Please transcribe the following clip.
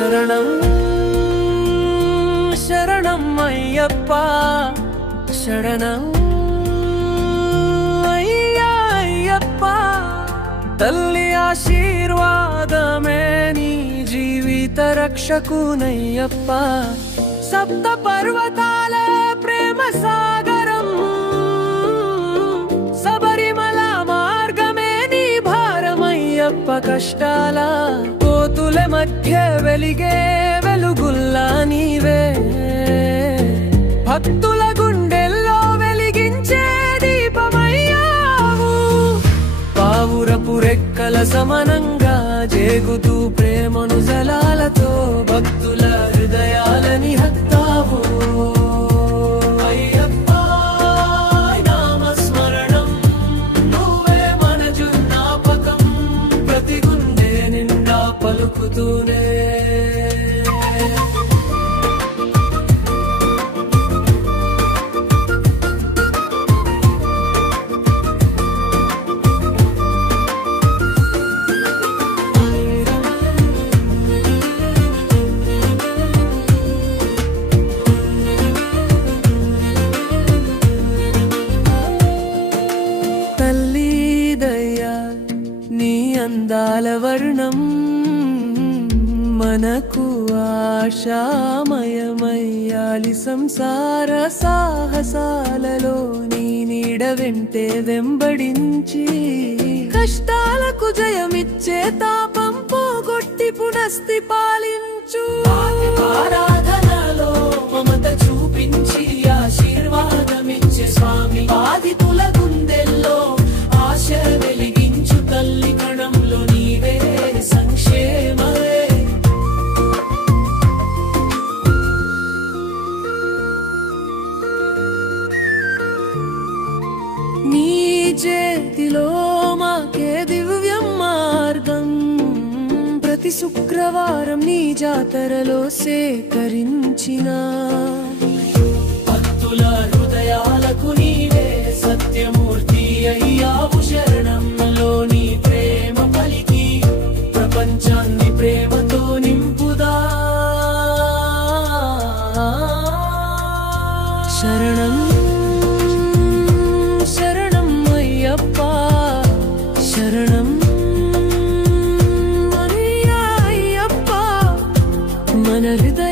శరణం శరణం అయ్యప్ప శరణం అయ్యప్ప తల్లి ఆశీర్వాదమే నీ జీవిత రక్షకునయ్యప్ప సప్త పర్వతాల ప్రేమ సాగరం శబరిమల మార్గమే నీ భారమయ్యప్ప కష్టాల కోతుల మధ్య వెలిగే వెలుగుల్లా నీవే భక్తుల గుండెల్లో వెలిగించే దీపమయ్యావు పావురపు రెక్కల సమానంగా జేగుతూ ప్రేమను జలాలతో భక్తుల హృదయాలని హత్తావు అయ్యప్ప నామస్మరణం నువ్వే మన జ్ఞాపకం ప్రతి గుండె నిండా పలుకుతూనే అందాల వర్ణం మనకు ఆశామయమయ్యాలి సంసార సాహసాలలో నీ నీడ వెంటే వెంబడించి కష్టాలకు జయమిచ్చే తాపం పోగొట్టి పునస్తి పాలించు ఆరాధనలో మమత చూపించి ఆశీర్వాదమిచ్చే స్వామి బాధితుల గుండెల్లో ఆశ వెలిగించు తల్లి కణంలో నీవే సంక్షేమమే నీ చేతిలో మాకే దివ్య మార్గం ప్రతి శుక్రవారం నీ జాతరలో సేకరించిన భక్తుల హృదయాలకు నీవే సత్యమూర్తి అయ్యావు శరణంలో నీ ప్రేమ పలికి ప్రపంచాన్ని ప్రేమతో నింపుదా శరణం శరణం అయ్యప్ప శరణం అయ్యప్ప మన హృదయ